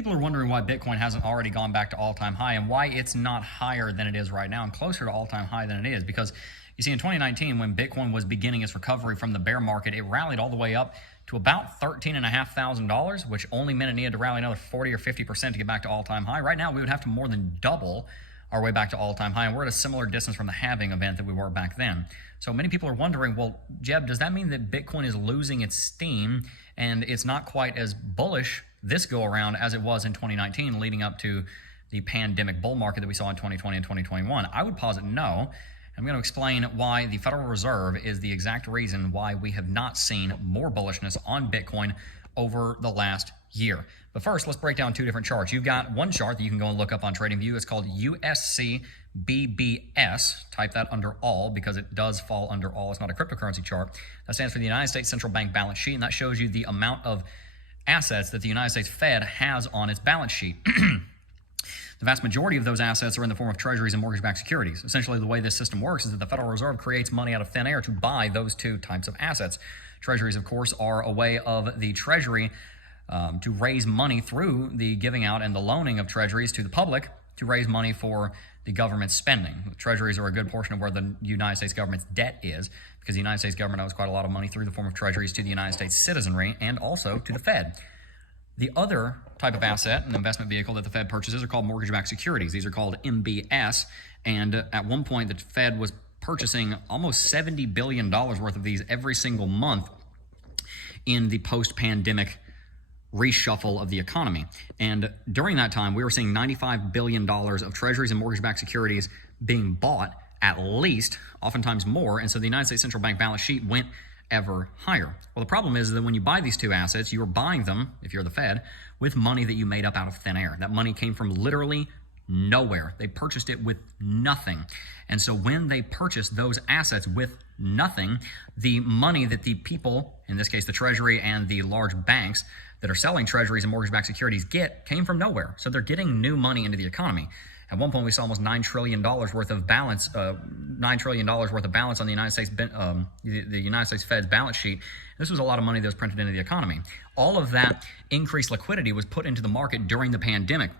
People are wondering why Bitcoin hasn't already gone back to all-time high and why it's not higher than it is right now and closer to all-time high than it is. Because you see, in 2019, when Bitcoin was beginning its recovery from the bear market, it rallied all the way up to about $13,500, which only meant it needed to rally another 40 or 50% to get back to all-time high. Right now, we would have to more than double our way back to all-time high, and we're at a similar distance from the halving event that we were back then. So many people are wondering, well, Jeb, does that mean that Bitcoin is losing its steam and it's not quite as bullish this go around as it was in 2019 leading up to the pandemic bull market that we saw in 2020 and 2021? I would posit no. I'm going to explain why the Federal Reserve is the exact reason why we have not seen more bullishness on Bitcoin over the last year. But first, let's break down two different charts. You've got one chart that you can go and look up on TradingView. It's called USC BBS. Type that under all because it does fall under all. It's not a cryptocurrency chart. That stands for the United States Central Bank balance sheet, and that shows you the amount of assets that the United States Fed has on its balance sheet. The vast majority of those assets are in the form of treasuries and mortgage-backed securities. Essentially, the way this system works is that the Federal Reserve creates money out of thin air to buy those two types of assets. Treasuries, of course, are a way of the Treasury to raise money through the giving out and the loaning of treasuries to the public to raise money for the government spending. Treasuries are a good portion of where the United States government's debt is, because the United States government owes quite a lot of money through the form of treasuries to the United States citizenry and also to the Fed. The other type of asset, an investment vehicle that the Fed purchases, are called mortgage-backed securities. These are called MBS, and at one point the Fed was purchasing almost $70 billion worth of these every single month in the post-pandemic reshuffle of the economy. And during that time, we were seeing $95 billion of treasuries and mortgage-backed securities being bought, at least, oftentimes more, and so the United States Central Bank balance sheet went ever higher. Well, the problem is that when you buy these two assets, you are buying them, if you're the Fed, with money that you made up out of thin air. That money came from literally nowhere. They purchased it with nothing. And so when they purchased those assets with nothing, the money that the people, in this case the Treasury and the large banks that are selling treasuries and mortgage-backed securities came from nowhere. So they're getting new money into the economy. At one point, we saw almost $9 trillion worth of balance, $9 trillion worth of balance on the United States, the United States Fed's balance sheet. This was a lot of money that was printed into the economy. All of that increased liquidity was put into the market during the pandemic.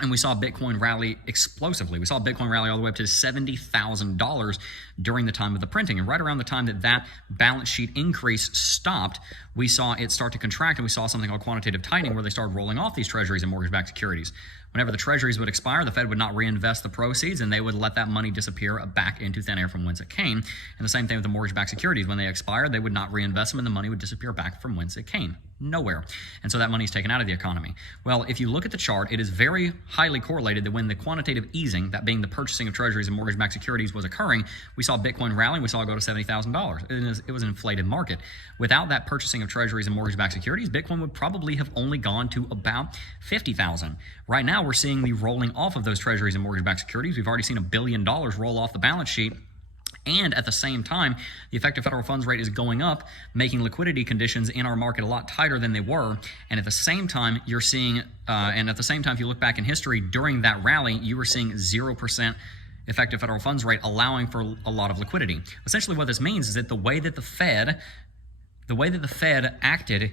And we saw Bitcoin rally explosively. We saw Bitcoin rally all the way up to $70,000 during the time of the printing. And right around the time that that balance sheet increase stopped, we saw it start to contract, and we saw something called quantitative tightening, where they started rolling off these treasuries and mortgage-backed securities. Whenever the treasuries would expire, the Fed would not reinvest the proceeds, and they would let that money disappear back into thin air from whence it came. And the same thing with the mortgage-backed securities. When they expired, they would not reinvest them, and the money would disappear back from whence it came. Nowhere. And so that money is taken out of the economy. Well, if you look at the chart, it is very highly correlated that when the quantitative easing, that being the purchasing of treasuries and mortgage-backed securities, was occurring, we saw Bitcoin rallying, we saw it go to $70,000. It was an inflated market. Without that purchasing of treasuries and mortgage-backed securities, Bitcoin would probably have only gone to about $50,000. Right now, we're seeing the rolling off of those treasuries and mortgage-backed securities. We've already seen $1 billion roll off the balance sheet. And at the same time, the effective federal funds rate is going up, making liquidity conditions in our market a lot tighter than they were. And at the same time, you're seeing, if you look back in history, during that rally, you were seeing 0% effective federal funds rate, allowing for a lot of liquidity. Essentially, what this means is that the way that the Fed acted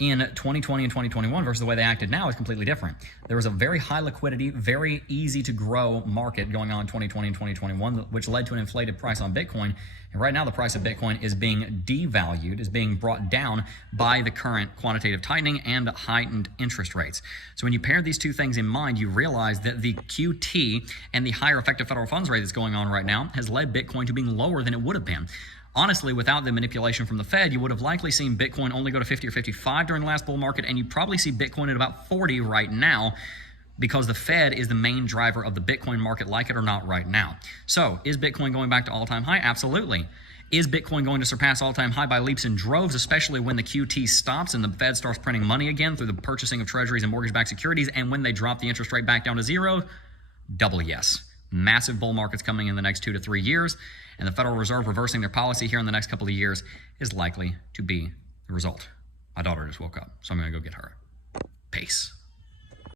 in 2020 and 2021 versus the way they acted now is completely different. There was a very high liquidity, very easy to grow market going on in 2020 and 2021, which led to an inflated price on Bitcoin. And right now the price of Bitcoin is being devalued, is being brought down by the current quantitative tightening and heightened interest rates. So when you pair these two things in mind, you realize that the QT and the higher effective federal funds rate that's going on right now has led Bitcoin to being lower than it would have been. Honestly, without the manipulation from the Fed, you would have likely seen Bitcoin only go to 50 or 55 during the last bull market, and you probably see Bitcoin at about 40 right now, because the Fed is the main driver of the Bitcoin market, like it or not right now. So, is Bitcoin going back to all-time high? Absolutely. Is Bitcoin going to surpass all-time high by leaps and droves, especially when the QT stops and the Fed starts printing money again through the purchasing of treasuries and mortgage-backed securities, and when they drop the interest rate back down to zero? Double yes. Massive bull markets coming in the next 2 to 3 years, and the Federal Reserve reversing their policy here in the next couple of years is likely to be the result. My daughter just woke up, so I'm going to go get her. Peace.